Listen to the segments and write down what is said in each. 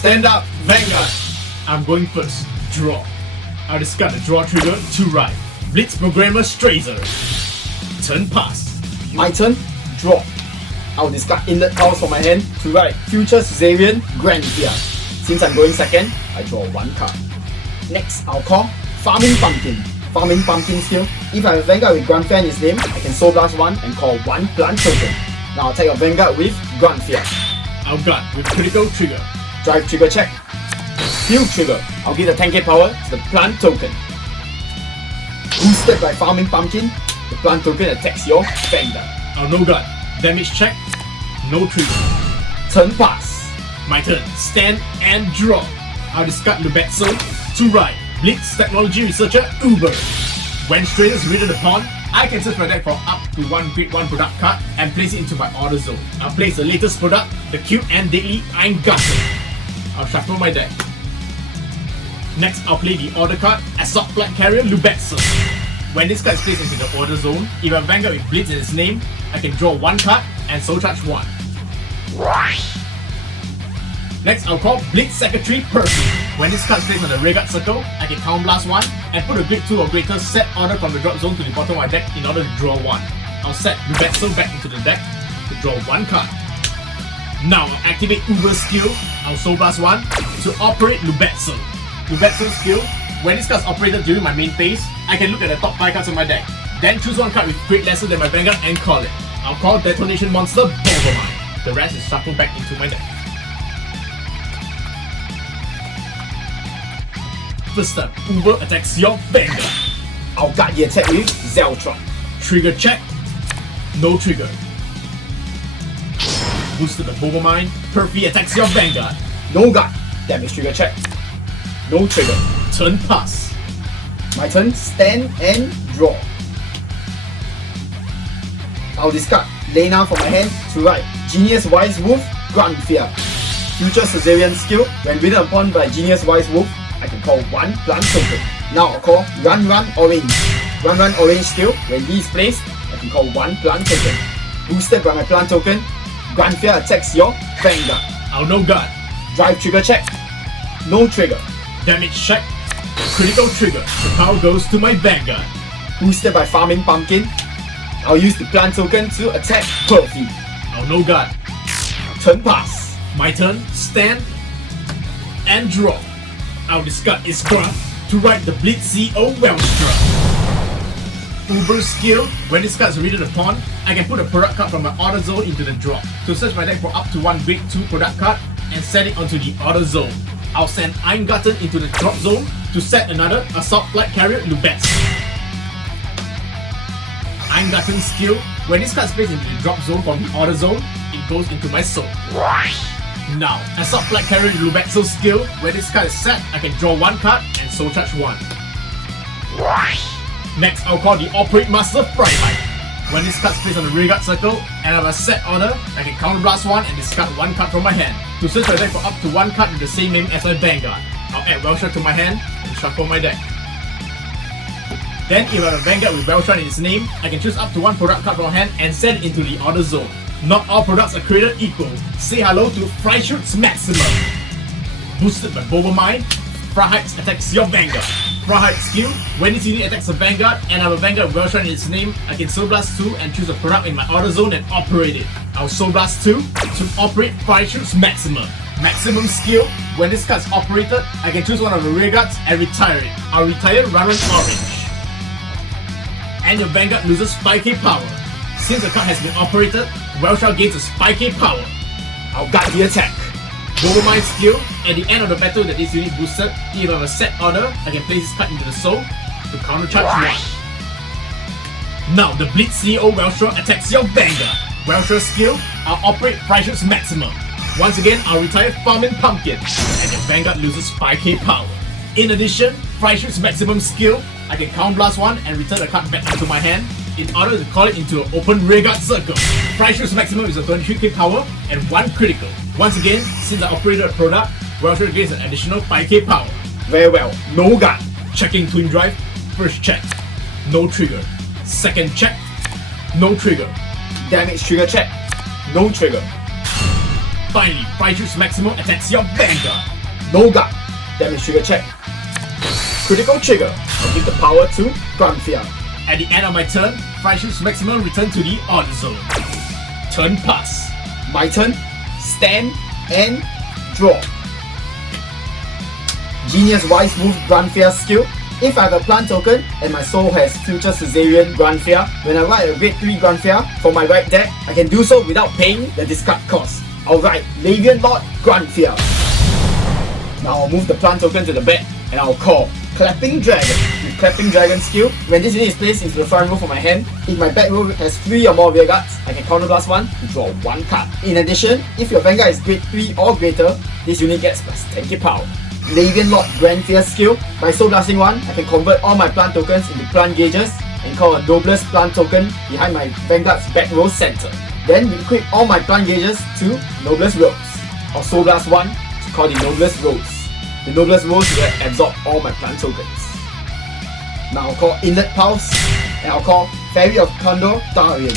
Stand up, Vanguard. I'm going first. Draw. I'll discard the draw trigger to right. Blitz programmer Stoicheia. Turn pass. My turn. Draw. I'll discard inlet powers from my hand to right. Future Caesarean Granfia. Since I'm going second, I draw one card. Next, I'll call Farming Pumpkin. Farming Pumpkin skill. If I have a Vanguard with Granfia in his name, I can Soul Blast 1 and call 1 plant token. Now I'll take a Vanguard with Granfia. I'll guard with critical trigger. Drive trigger check. Heal trigger. I'll give the 10k power to the plant token. Boosted by Farming Pumpkin, the plant token attacks your Vanguard. I'll no guard. Damage check. No trigger. Turn pass. My turn. Stand and draw. I'll discard Lubetzel to right. Blitz Technology Researcher Uber. When Stoicheia is written upon, I can search my deck for up to one grade 1 product card and place it into my order zone. I'll place the latest product, the cute and deadly Vanguard. I'll shuffle my deck. Next, I'll play the order card, Assault Flight Carrier Lubetzel. When this card is placed into the order zone, if a Vanguard with Blitz in its name, I can draw one card and soul charge one. Next, I'll call Blitz Secretary Percy. When this card is placed on the rearguard circle, I can Counter Blast 1 and put a grade 2 or greater set order from the drop zone to the bottom of my deck in order to draw 1. I'll set Lubetzel back into the deck to draw 1 card. Now, I'll activate Uber's skill. I'll Soul Blast 1 to operate Lubetzel. Lubetzel's skill, when this card is operated during my main phase, I can look at the top 5 cards on my deck. Then choose one card with grade lesser than my Vanguard and call it. I'll call Detonation Monster Bovermine. The rest is shuffled back into my deck. First up, Uber attacks your Vanguard. I'll guard the attack with Welstra. Trigger check. No trigger. Boosted the Bovermine. Perfy attacks your Vanguard. No guard. Damage trigger check. No trigger. Turn pass. My turn. Stand and draw. I'll discard Lena from my hand to right. Genius Wise Wolf Granfia. Future Caesarean skill. When written upon by Genius Wise Wolf, I can call 1 plant token. Now I'll call Run Orange. Run Orange skill. When he is placed, I can call 1 plant token. Boosted by my plant token, Granfia attacks your Vanguard. I'll no guard. Drive trigger check. No trigger. Damage check. Critical trigger. The power goes to my Vanguard. Boosted by Farming Pumpkin, I'll use the plant token to attack Perfy. I'll no guard. Turn pass. My turn. Stand and draw. I'll discard its craft to write the Blitz CO Welstra. Uber's skill, when this card is written upon, I can put a product card from my order zone into the drop. To search my deck for up to 1 grade 2 product card and set it onto the order zone. I'll send Vanguard into the drop zone to set another Assault Flight Carrier Lubetzel. Vanguard's skill, when this card is placed into the drop zone from the order zone, it goes into my soul. Now, Assault Flight Carrier Lubetzel skill, when this card is set, I can draw 1 card and soul charge 1. Next, I'll call the Operate Master Cardfight. When this card is placed on the rearguard circle and I have a set order, I can Counter Blast 1 and discard 1 card from my hand. To search my deck for up to 1 card with the same name as my Vanguard, I'll add Welstra to my hand and shuffle my deck. Then, if I have a Vanguard with Welstra in its name, I can choose up to 1 product card from my hand and send it into the order zone. Not all products are created equal. Say hello to Freischutz Maximum. Boosted by Bovermine, Freiheit attacks your Vanguard. Freiheit skill, when this unit attacks a Vanguard and I have a Vanguard with Welstra in its name, I can Soul Blast 2 and choose a product in my order zone and operate it. I'll Soul Blast 2 to operate Freischutz Maximum. Maximum skill, when this card is operated, I can choose one of the rearguards and retire it. I'll retire Run Orange. And your Vanguard loses 5k power. Since the card has been operated, Welstra gains a 5k power. I'll guard the attack. Bovermine skill, at the end of the battle that this unit boosted, if I have a set order, I can place this card into the soul to countercharge 1. Now the Blitz CO Welstra attacks your Vanguard. Welstra skill, I'll operate Freischutz Maximum. Once again, I'll retire Farming Pumpkin, and your Vanguard loses 5k power. In addition, Freischutz Maximum skill, I can Count Blast 1 and return the card back into my hand in order to call it into an open rearguard circle. Freischutz Maximum is a 23k power and 1 critical. Once again, since I operated a product, Welstra gains an additional 5k power. Very well, no guard. Checking Twin Drive, first check, no trigger. Second check, no trigger. Damage trigger check. No trigger. Finally, Fire Shoots Maximum attacks your Vanguard. No guard. Damage trigger check. Critical trigger. I'll give the power to Granfia. At the end of my turn, Fire Shoots Maximum return to the order zone. Turn pass. My turn. Stand and draw. Genius Wise move Granfia's skill. If I have a plant token and my soul has Future Caesarean Granfia, when I write a grade 3 Granfia from my right deck, I can do so without paying the discard cost. I'll write Lavian Lord Granfia. Now I'll move the plant token to the back and I'll call Clapping Dragon. With Clapping Dragon skill, when this unit is placed into the front row for my hand, if my back row has 3 or more rearguards, I can counterblast 1 to draw 1 card. In addition, if your Vanguard is grade 3 or greater, this unit gets plus 10k power. Lavian Lord Granfia's skill, by soul blasting 1, I can convert all my plant tokens into plant gauges and call a Noblest plant token behind my Vanguard's back row center. Then equip all my plant gauges to Noblest rows. Or soul blast 1 to call the Noblest rows. The Noblest rows will absorb all my plant tokens. Now I'll call Inlet Pulse and I'll call Fairy of Condor Darian.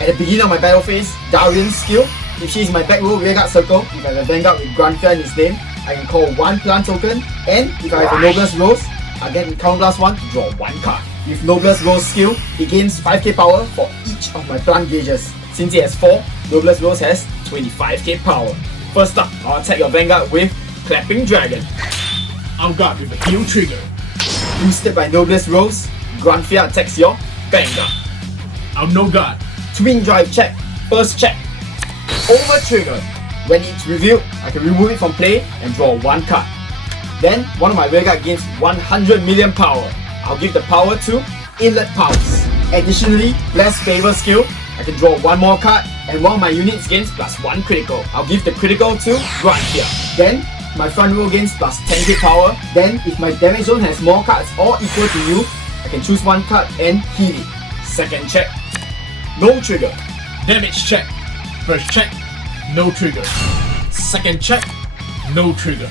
At the beginning of my battle phase, Darian's skill, if she is in my back row rearguard circle, if I have a Vanguard with Granfia in its name, I can call 1 plant token, and if I have a Noblest Rose, I get counterblast 1 to draw 1 card. With Noblest Rose skill, it gains 5k power for each of my plant gauges. Since it has 4, Noblest Rose has 25k power. First up, I'll attack your Vanguard with Clapping Dragon. I'll guard with a heal trigger. Boosted by Noblest Rose, Granfia attacks your Vanguard. I'll no guard. Twin Drive check. First check. Over trigger. When it's revealed, I can remove it from play and draw 1 card. Then, one of my rearguard gains 100 million power. I'll give the power to Inlet Pulse. Additionally, Bless Favor skill, I can draw 1 more card and one of my units gains plus 1 critical. I'll give the critical to Granfia. Then, my front row gains plus 10k power. Then, if my damage zone has more cards or equal to you, I can choose 1 card and heal it. Second check. No trigger. Damage check. First check, no trigger. Second check, no trigger.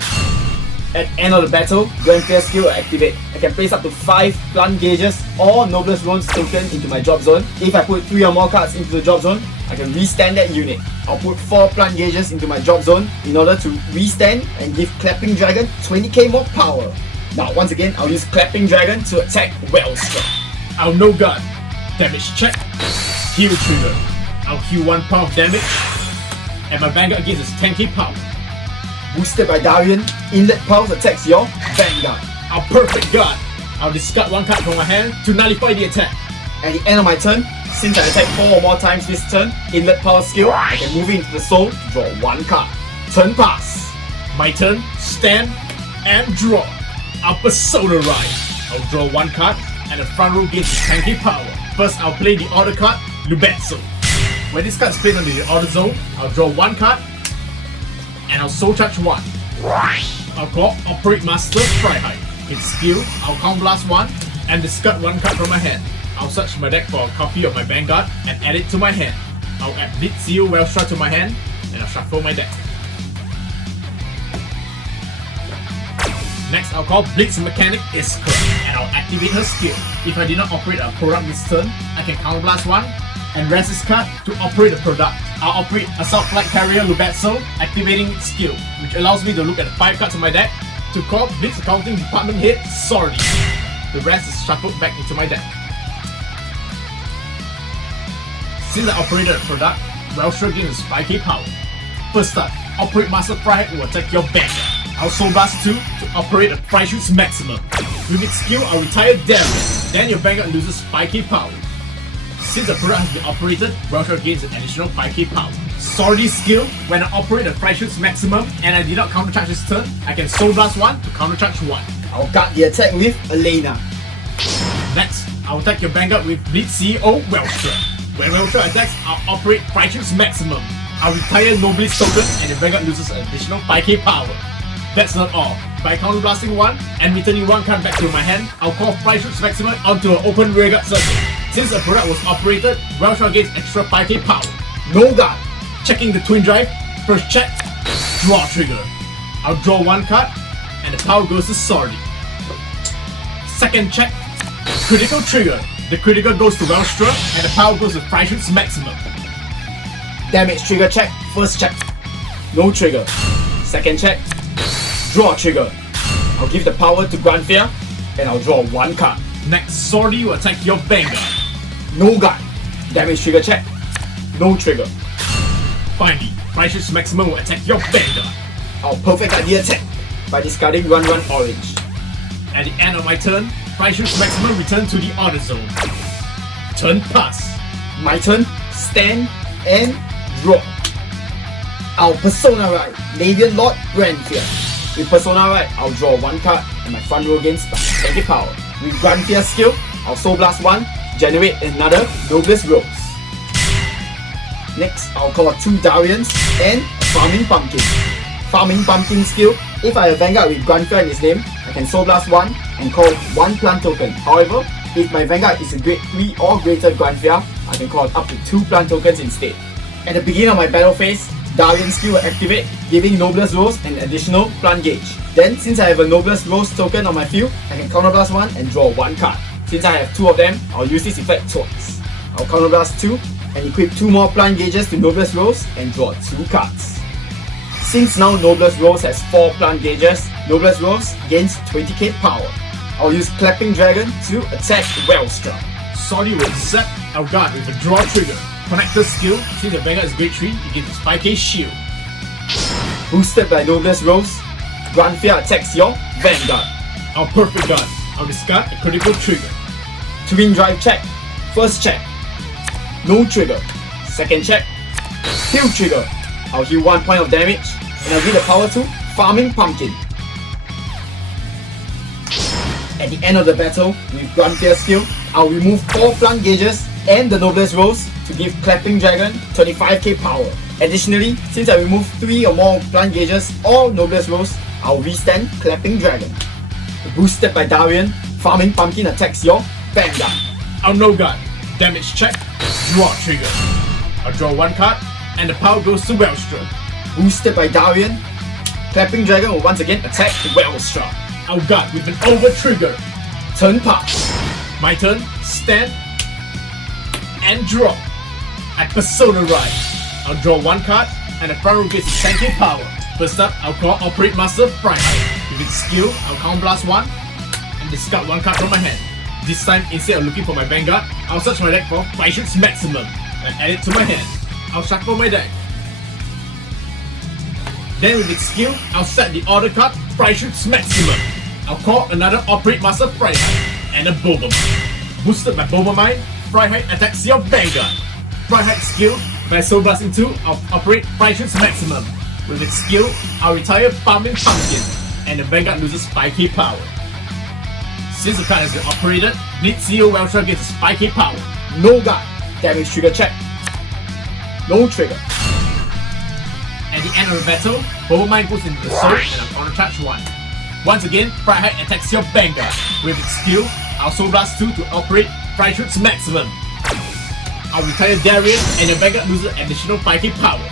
At end of the battle, Granfia's skill will activate. I can place up to 5 plant gauges or Noblest Rones token into my drop zone. If I put 3 or more cards into the drop zone, I can restand that unit. I'll put 4 plant gauges into my drop zone in order to restand and give Clapping Dragon 20k more power. Now once again, I'll use Clapping Dragon to attack Welstra. I'll no guard. Damage check. Heal trigger. I'll heal 1 power of damage. And my Vanguard gains is 10k power. Boosted by Darian, Inlet Pulse attacks your Vanguard. I'll perfect guard. I'll discard 1 card from my hand to nullify the attack. At the end of my turn, since I attack 4 or more times this turn, Inlet Pulse skill, I can move it into the soul to draw 1 card. Turn pass. My turn, stand and draw. I'll Persona Ride. I'll draw 1 card and the front row gains 10k power. First, I'll play the order card, Lubetzo. When this card is placed under the order zone, I'll draw 1 card and I'll soul charge 1. I'll call Operate Master Freiheit. Its skill, I'll counterblast 1 and discard 1 card from my hand. I'll search my deck for a copy of my Vanguard and add it to my hand. I'll add Blitz Welstra to my hand and I'll shuffle my deck. Next, I'll call Blitz Mechanic Iskra and I'll activate her skill. If I did not operate a product this turn, I can counterblast 1 and rest this card to operate a product. I'll operate Assault Flight Carrier Lubetzo, activating its skill, which allows me to look at the 5 cards on my deck to call Blitz Accounting Department Head Sorry. The rest is shuffled back into my deck. Since I operated a product, Welstra gains 5k power. First up, Operate Master Freiheit will attack your Vanguard. I'll Soul Blast 2 to operate a Fire Shoots Maximum. With its skill, I'll retire Darren. Then your Vanguard loses 5k power. Since the product has been operated, Welstra gains an additional 5k power. Sorry's skill, when I operate a Fire Shoots Maximum and I did not countercharge this turn, I can Soul Blast 1 to countercharge 1. I'll guard the attack with Elena. Next, I'll attack your Vanguard with Blitz Welstra. When Welstra attacks, I'll operate Fire Shoots Maximum. I'll retire Noblest token and the Vanguard loses an additional 5k power. That's not all. By counterblasting 1 and returning 1 card back to my hand, I'll call Fire Shoots Maximum onto an open rearguard circle. Since the product was operated, Welstra gains extra 5k power. No guard. Checking the Twin Drive. First check. Draw trigger. I'll draw 1 card and the power goes to Sorry. Second check. Critical trigger. The critical goes to Welstra and the power goes to Fire Shoots Maximum. Damage trigger check. First check. no trigger. Second check, draw trigger. I'll give the power to Granfia and I'll draw 1 card. Next, Sorry will attack your Vanguard. No guard. Damage trigger check. No trigger. Finally, Precious Maximum will attack your Vanguard. I'll perfect guard the attack by discarding Run Orange. At the end of my turn, Precious Maximum return to the order zone. Turn pass. My turn, stand and draw. I'll Persona Ride Lavian Lord Granfia. With Persona Ride, I'll draw 1 card and my front row gains +20 power. With Granfia's skill, I'll Soul Blast 1, generate another Noblest Rose. Next, I'll call 2 Darians and a Farming Pumpkin. Farming Pumpkin skill, if I have Vanguard with Granfia in his name, I can Soul Blast 1 and call 1 plant token. However, if my Vanguard is a grade 3 or greater Granfia, I can call up to 2 plant tokens instead. At the beginning of my battle phase, Darian skill will activate, giving Noblest Rose an additional plant gauge. Then, since I have a Noblest Rose token on my field, I can Counterblast 1 and draw 1 card. Since I have 2 of them, I'll use this effect twice. I'll Counterblast 2 and equip 2 more plant gauges to Noblest Rose and draw 2 cards. Since now Noblest Rose has 4 plant gauges, Noblest Rose gains 20k power. I'll use Clapping Dragon to attack Welstra. Sorry will set our guard with a draw trigger. Connector skill, since the Vanguard is grade 3, it gives 5k shield. Boosted by Noblest Rose, Granfia attacks your Vanguard. Our perfect guard. I'll discard a critical trigger. Twin Drive check. First check, no trigger. Second check, heal trigger. I'll heal 1 point of damage and I'll give the power to Farming Pumpkin. At the end of the battle, with Granfia's skill, I'll remove 4 plant gauges and the Noblest Rose to give Clapping Dragon 25k power. Additionally, since I remove 3 or more plant gauges or Noblest Rose, I'll restand Clapping Dragon. Boosted by Darian, Farming Pumpkin attacks your Vanguard. Our no guard. Damage check. Draw trigger. I'll draw 1 card and the power goes to Welstra. Boosted by Darian, Clapping Dragon will once again attack Welstra. Our guard with an over trigger. Turn pass. My turn. Stand and draw. I Persona Ride. I'll draw 1 card and the front row gets 10k power. First up, I'll call Operate Master Freiheit. With its skill, I'll Count Blast 1 and discard 1 card from my hand. This time, instead of looking for my Vanguard, I'll search my deck for Precious Maximum and add it to my hand. I'll shuffle my deck. Then with its skill, I'll set the order card Precious Maximum. I'll call another Operate Master Freiheit and a Boba Mine. Boosted by Boba Mine, Freiheit attacks your Vanguard. Freiheit's skill, by Soul Blasting 2, I'll operate Precious Maximum. With its skill, I'll retire Farming Pumpkin and the Vanguard loses 5k power. Since the card has been operated, Blitz Welstra gets 5k power. No guard. Damage trigger check. No trigger. At the end of the battle, Boba Mine goes into the soul and I'm on charge 1. Once again, Freiheit attacks your Vanguard. With its skill, I'll Soul Blast 2 to operate Precious Maximum. I'll retire Darian and the Vanguard loses additional 5k power.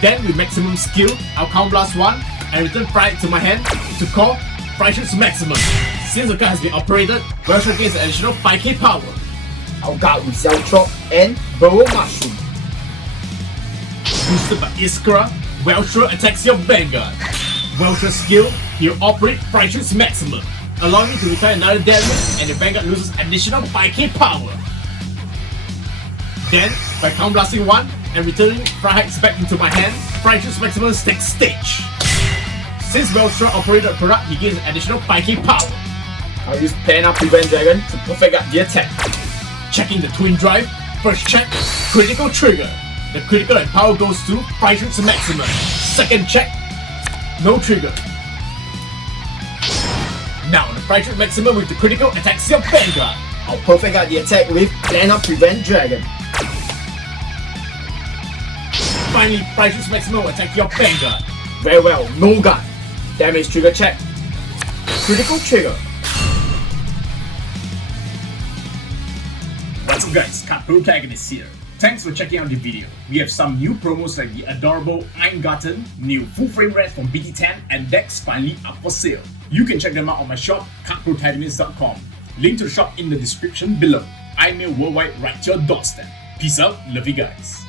Then with Maximum skill, I'll Count Blast 1 and return Freiheit to my hand to call Precious Maximum. Since the card has been operated, Welstra gains an additional 5k power. I'll guard with Zeltrop and Burrow Mushroom. Boosted by Iskra, Welstra attacks your Vanguard. Welstra's skill, he'll operate Precious Maximum, allowing me to retire another Darian and the Vanguard loses additional 5k power. Then, by Count Blasting 1 and returning Freiheit back into my hand, Precious Maximum takes stage. Since Welstra operated a product, he gains an additional 5k power. I'll use Plan Prevent Dragon to perfect guard the attack. Checking the Twin Drive, first check, critical trigger. The critical and power goes to Precious Maximum. Second check, no trigger. Now the Precious Maximum with the critical attacks your Vanguard. I'll perfect guard the attack with Plan Prevent Dragon. Finally, Precious Maximum will attack your Vanguard. Very well, no guard. Damage trigger check. Critical trigger. What's up guys, CardProtagonist here. Thanks for checking out the video. We have some new promos like the adorable Eingarten, new full frame reds from BT10 and decks finally up for sale. You can check them out on my shop, CardProtagonist.com. Link to the shop in the description below. I mail worldwide right to your doorstep. Peace out, love you guys.